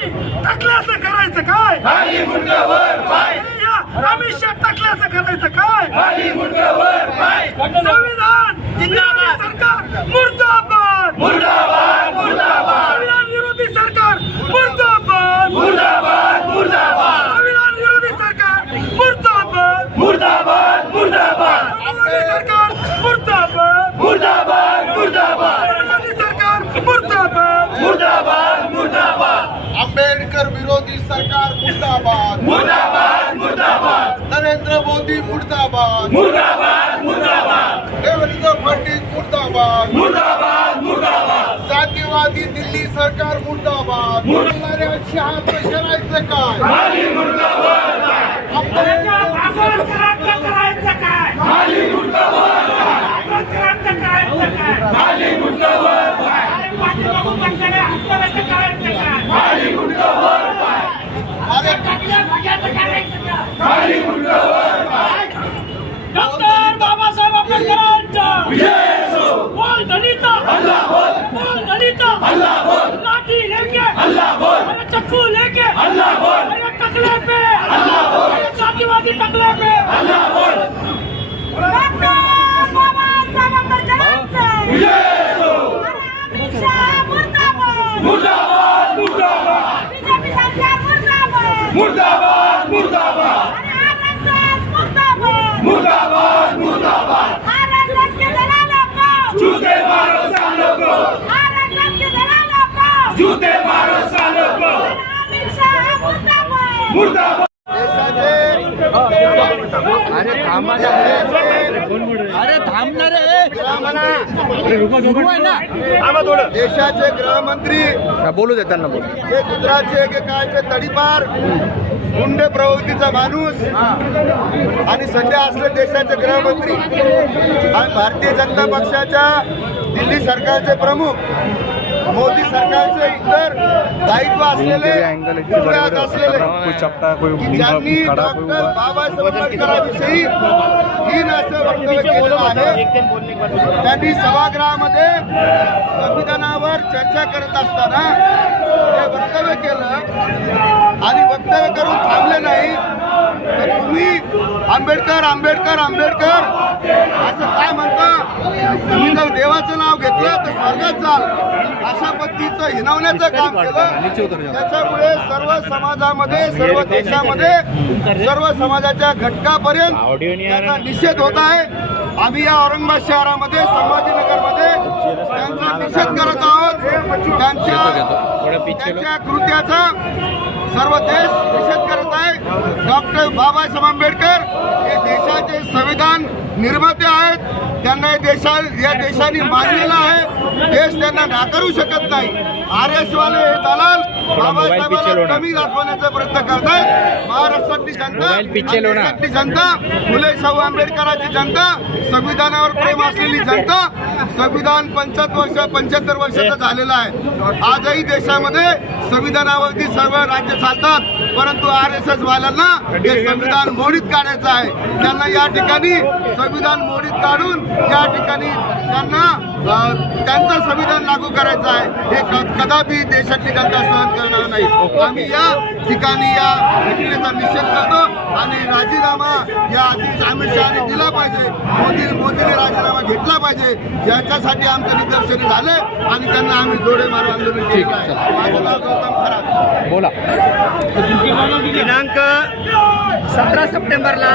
टाकल्याचं करायचं काय? अमित शहा टाकल्याचं करायचं काय? संविधान जिंदाबाद सरकार मुर्दाबाद मुर्दाबाद मुर्दाबाद संविधान विरोधी सरकार मुर्दाबाद मुर्दाबाद मुर्दाबाद संविधान विरोधी सरकार मुर्दाबाद मुर्दाबाद मुर्दाबाद विरोधी सरकार मुर्दाबाद मुर्दाबाद मुर्दाबाद विरोधी सरकार मुर्दाबाद मुर्दाबाद मुर्दाबाद आंबेडकर विरोधी सरकार मुर्दाबाद. मुर्दाबाद मुर्दाबाद. नरेंद्र मोदी मुर्दाबाद. मुर्दाबाद मुर्दाबाद. देवेंद्र फडणवीस मुर्दाबाद. मुर्दाबाद मुर्दाबाद. जातीवादी दिल्ली सरकार मुर्दाबाद. करायचं काय? खाली मुंडक मुर्दाबाद मुर्दाबाद मुर्दाबाद अरे आरएसएस मुर्दाबाद मुर्दाबाद मुर्दाबाद आरएसएस के दलालों को जूते मारो मुर्दाबाद मुर्दाबाद देशाचे गृहमंत्री. बोलू दे त्यांना बोलू. हे गुजरातचे एकेकाळचे तडीपार गुंड प्रवृत्तीचा माणूस. आणि सध्या असले देशाचे गृहमंत्री. आणि भारतीय जनता पक्षाच्या दिल्ली सरकारचे प्रमुख. मोदी सरकारचे इतर दायित्व असलेले असलेले ज्यांनी डॉक्टर बाबासाहेब आंबेडकरांविषयी हीन असं वक्तव्य केलेलं आहे. त्यांनी सभागृहामध्ये संविधानावर चर्चा करत असताना हे वक्तव्य केलं आणि वक्तव्य करून थांबले नाही. तर तुम्ही आंबेडकर आंबेडकर आंबेडकर असं काय म्हणता? तुम्ही जर देवाचं नाव घेतलं तर स्वर्गात जाल. अशा पद्धतीचं हिनवण्याचं काम केलं. त्याच्यामुळे सर्व समाजामध्ये सर्व देशामध्ये सर्व समाजाच्या घटकापर्यंत त्याचा निषेध होत आहे. आम्ही या औरंगाबाद शहरामध्ये संभाजीनगरमध्ये त्यांचा निषेध करत आहोत. त्यांच्या त्यांच्या कृत्याचा सर्व देश निषेध करत आहे. डॉक्टर बाबासाहेब आंबेडकर हे देशाचे संविधान निर्माते आहेत. त्यांना देशा या देशाने मानलेलं आहे. देश त्यांना नाकारू शकत नाही. आर एस वाले हे दलाल बाबासाहेबांना कमी दाखवण्याचा प्रयत्न करत आहेत महाराष्ट्रातली जनता जनता फुले शाहू आंबेडकरांची जनता संविधानावर प्रेम असलेली जनता संविधान पंच्याहत्तर वर्ष पंच्याहत्तर वर्षाचं झालेलं आहे. आजही देशामध्ये संविधानावरती सर्व राज्य चालतात. परंतु आर एस एस वाल्यांना हे संविधान मोडीत काढायचं आहे. त्यांना या ठिकाणी संविधान मोडीत काढून या ठिकाणी त्यांना त्यांचा संविधान लागू करायचं आहे. हे क- कदापि देशातली जनता सहन करणार नाही. आम्ही या ठिकाणी या घटनेचा निषेध करतो आणि राजीनामा या आधी अमित शहाने दिला पाहिजे. मोदी मोदीने राजीनामा घेतला पाहिजे. याच्यासाठी आमचं निदर्शने झाले आणि त्यांना आम्ही जोडे मारू आंदोलन केलं आहे माझं नाव गौतम खरात बोला. दिनांक सतरा सप्टेंबरला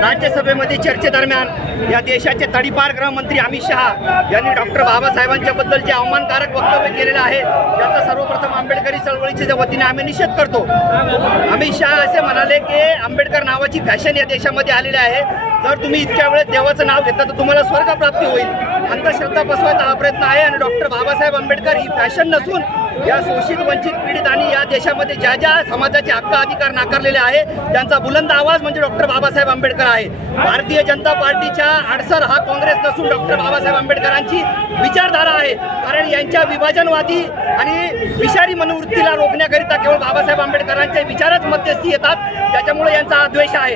राज्यसभेमध्ये चर्चेदरम्यान या देशाचे तडीपार गृहमंत्री अमित शहा यांनी डॉक्टर बाबासाहेबांच्या बद्दल जे अवमानकारक वक्तव्य केलेलं आहे त्याचा सर्वप्रथम आंबेडकरी चळवळीच्या वतीने आम्ही निषेध करतो. अमित शहा असे म्हणाले की आंबेडकर नावाची फॅशन या देशामध्ये आलेली आहे. जर तुम्ही इतक्या वेळेस देवाचं नाव घेतलं तर तुम्हाला स्वर्गप्राप्ती होईल. अंधश्रद्धा बसवायचा हा प्रयत्न आहे आणि डॉक्टर बाबासाहेब आंबेडकर ही फॅशन नसून या शोषित वंचित पीडित आणि या देशामध्ये ज्या ज्या समाजाचे हक्क अधिकार नाकारलेले आहे त्यांचा बुलंद आवाज म्हणजे डॉक्टर बाबासाहेब आंबेडकर आहे. भारतीय जनता पार्टीच्या आडसर हा काँग्रेस नसून डॉक्टर बाबासाहेब आंबेडकरांची विचारधारा आहे. कारण यांच्या विभाजनवादी आणि विषारी मनोवृत्तीला रोखण्याकरिता केवळ बाबासाहेब आंबेडकरांचे विचारच मध्यस्थी येतात. त्याच्यामुळे यांचा हा द्वेष आहे.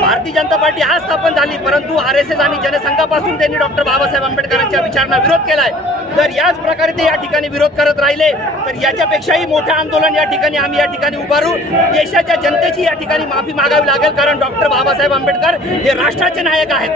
भारतीय जनता पार्टी आज स्थापन झाली परंतु आर एस एस आणि जनसंघापासून त्यांनी डॉक्टर बाबासाहेब आंबेडकरांच्या विचारांना विरोध केलाय. जर याच प्रकारे ते या ठिकाणी विरोध करत राहिले तर याच्यापेक्षाही मोठं आंदोलन या ठिकाणी आम्ही या ठिकाणी उभारू. देशाच्या जनतेची या ठिकाणी माफी मागावी लागेल कारण डॉक्टर बाबासाहेब आंबेडकर हे राष्ट्राचे नायक आहेत.